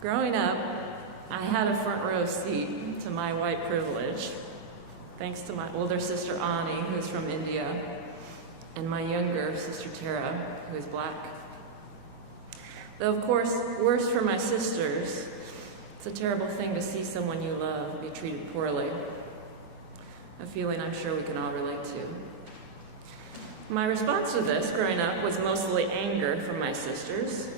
Growing up, I had a front row seat to my white privilege, thanks to my older sister Ani, who's from India, and my younger sister Tara, who is black. Though, of course, worse for my sisters, it's a terrible thing to see someone you love be treated poorly. A feeling I'm sure we can all relate to. My response to this, growing up, was mostly anger from my sisters.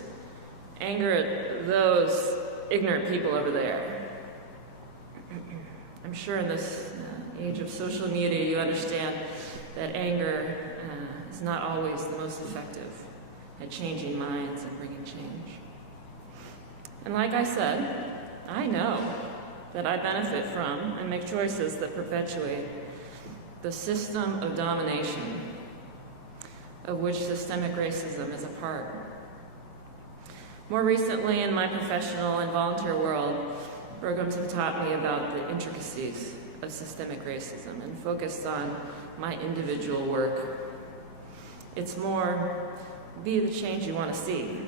Anger at those ignorant people over there. I'm sure in this age of social media you understand that anger is not always the most effective at changing minds and bringing change. And like I said, I know that I benefit from and make choices that perpetuate the system of domination of which systemic racism is a part. More recently, in my professional and volunteer world, programs have taught me about the intricacies of systemic racism and focused on my individual work. It's more, be the change you want to see.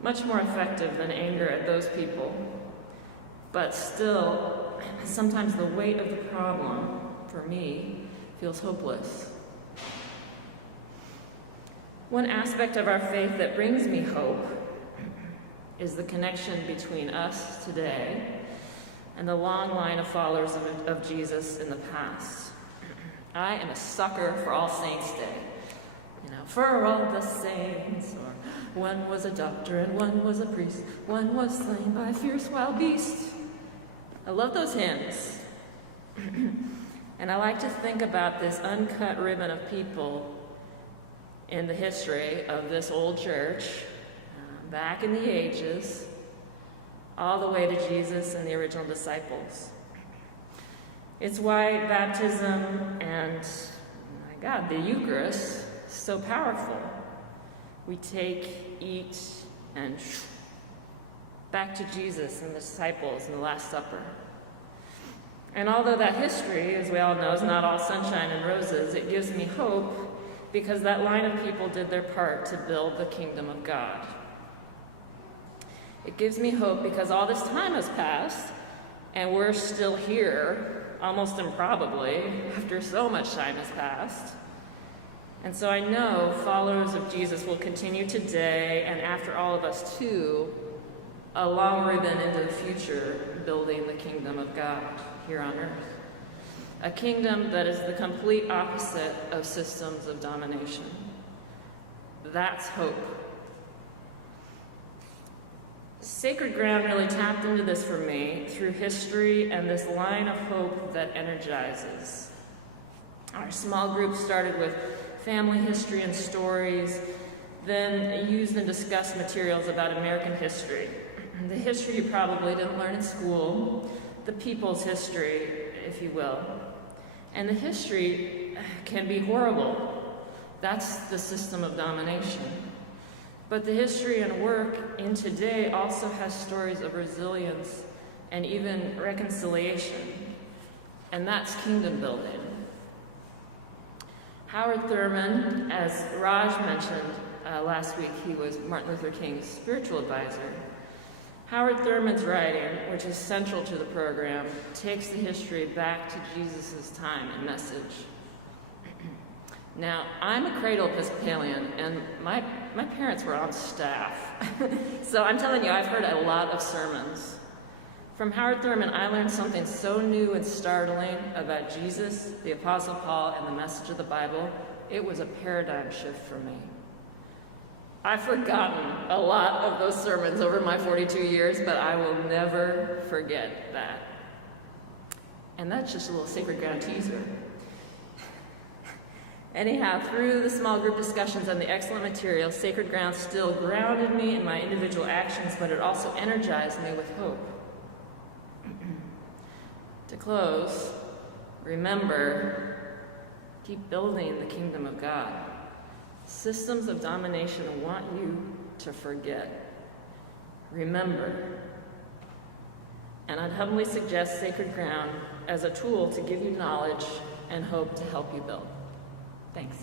Much more effective than anger at those people, but still, sometimes the weight of the problem, for me, feels hopeless. One aspect of our faith that brings me hope is the connection between us today and the long line of followers of Jesus in the past. I am a sucker for All Saints Day. For all the saints, or one was a doctor and one was a priest, one was slain by a fierce wild beast. I love those hymns. And I like to think about this uncut ribbon of people in the history of this old church, back in the ages, all the way to Jesus and the original disciples. It's why baptism and, my God, the Eucharist is so powerful. We take, eat, and back to Jesus and the disciples in the Last Supper. And although that history, as we all know, is not all sunshine and roses, it gives me hope because that line of people did their part to build the kingdom of God. It gives me hope because all this time has passed, and we're still here, almost improbably, after so much time has passed. And so I know followers of Jesus will continue today, and after all of us too, a long ribbon into the future, building the kingdom of God here on earth. A kingdom that is the complete opposite of systems of domination. That's hope. Sacred Ground really tapped into this for me through history and this line of hope that energizes. Our small group started with family history and stories, then used and discussed materials about American history. The history you probably didn't learn in school, the people's history, if you will. And the history can be horrible. That's the system of domination. But the history and work in today also has stories of resilience and even reconciliation. And that's kingdom building. Howard Thurman, as Raj mentioned last week, he was Martin Luther King's spiritual advisor. Howard Thurman's writing, which is central to the program, takes the history back to Jesus' time and message. Now, I'm a cradle Episcopalian, and my parents were on staff. So I'm telling you, I've heard a lot of sermons. From Howard Thurman, I learned something so new and startling about Jesus, the Apostle Paul, and the message of the Bible. It was a paradigm shift for me. I've forgotten a lot of those sermons over my 42 years, but I will never forget that. And that's just a little Sacred Ground teaser. Anyhow, through the small group discussions and the excellent material, Sacred Ground still grounded me in my individual actions, but it also energized me with hope. To close, remember, keep building the kingdom of God. Systems of domination want you to forget. Remember. And I'd humbly suggest Sacred Ground as a tool to give you knowledge and hope to help you build. Thanks.